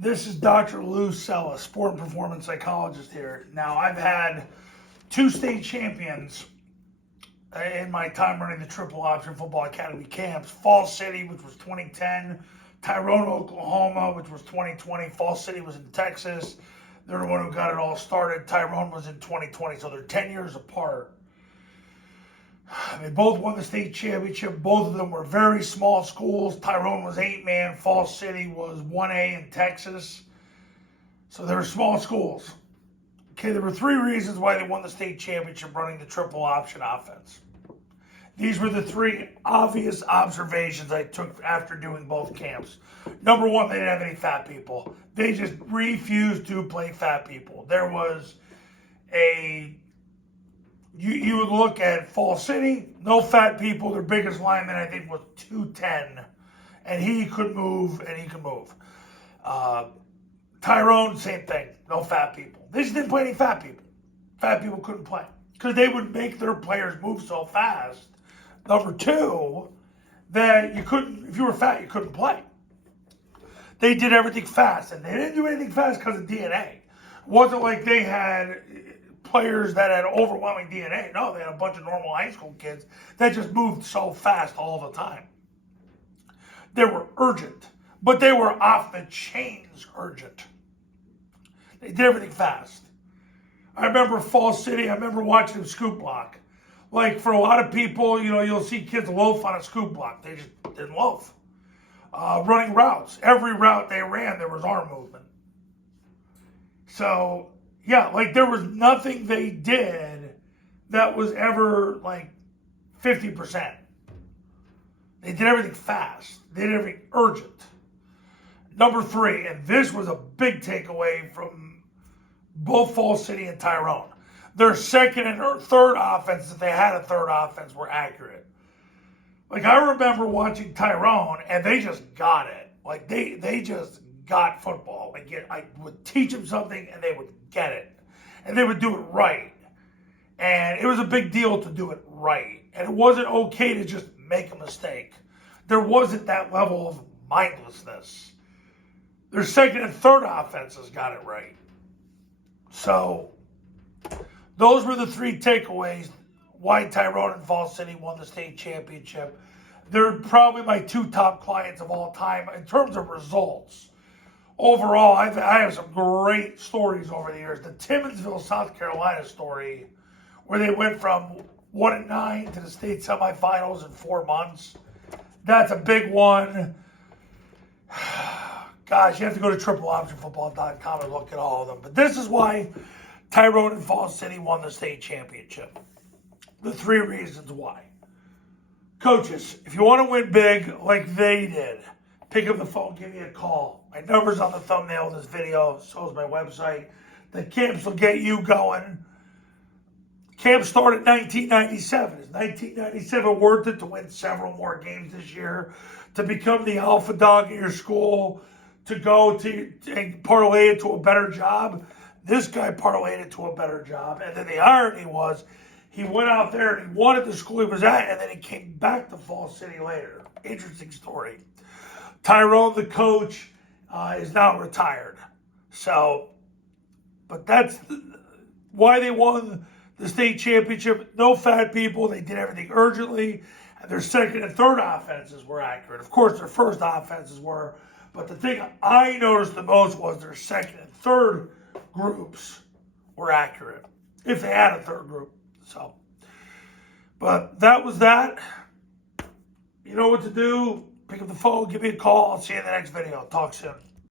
This is Dr. Lou Sella, sport and performance psychologist here. Now, I've had 2 state champions in my time running the Triple Option Football Academy camps. Falls City, which was 2010. Tyrone, Oklahoma, which was 2020. Falls City was in Texas. They're the one who got it all started. Tyrone was in 2020, so they're 10 years apart. They both won the state championship. Both of them were very small schools. Tyrone was 8-man. Falls City was 1A in Texas. So they were small schools. Okay, there were 3 reasons why they won the state championship running the triple option offense. These were the 3 obvious observations I took after doing both camps. Number 1, they didn't have any fat people. They just refused to play fat people. There was You would look at Falls City, no fat people. Their biggest lineman, I think, was 210. And he could move, and he could move. Tyrone, same thing. No fat people. They just didn't play any fat people. Fat people couldn't play. Because they would make their players move so fast. Number 2, that you couldn't, if you were fat, you couldn't play. They did everything fast. And they didn't do anything fast because of DNA. It wasn't like they had players that had overwhelming DNA. No, they had a bunch of normal high school kids that just moved so fast all the time. They were urgent, but they were off the chains urgent. They did everything fast. I remember Falls City, I remember watching them scoop block. Like for a lot of people, you'll see kids loaf on a scoop block. They just didn't loaf. Running routes. Every route they ran, there was arm movement. So, yeah, like there was nothing they did that was ever like 50%. They did everything fast. They did everything urgent. Number 3, and this was a big takeaway from both Falls City and Tyrone. Their second and third offense, if they had a third offense, were accurate. Like I remember watching Tyrone, and they just got it. Like they just got football. Like I would teach them something, and they would get it. And they would do it right. And it was a big deal to do it right. And it wasn't okay to just make a mistake. There wasn't that level of mindlessness. Their second and third offenses got it right. So those were the 3 takeaways why Tyrone and Falls City won the state championship. They're probably my 2 top clients of all time in terms of results. Overall, I have some great stories over the years. The Timminsville, South Carolina story, where they went from 1-9 to the state semifinals in 4 months. That's a big one. Gosh, you have to go to tripleoptionfootball.com and look at all of them. But this is why Tyrone and Falls City won the state championship. The 3 reasons why. Coaches, if you want to win big like they did, pick up the phone, give me a call. My number's on the thumbnail of this video, so is my website. The camps will get you going. Camp started in 1997. Is 1997 worth it to win several more games this year, to become the alpha dog at your school, to go to and parlay it to a better job? This guy parlayed it to a better job. And then the irony was, he went out there and he wanted the school he was at, and then he came back to Falls City later. Interesting story. Tyrone, the coach, is now retired. So, but that's why they won the state championship. No fat people. They did everything urgently. And their second and third offenses were accurate. Of course, their first offenses were. But the thing I noticed the most was their second and third groups were accurate. If they had a third group. So, but that was that. You know what to do. Pick up the phone, give me a call. I'll see you in the next video. Talk soon.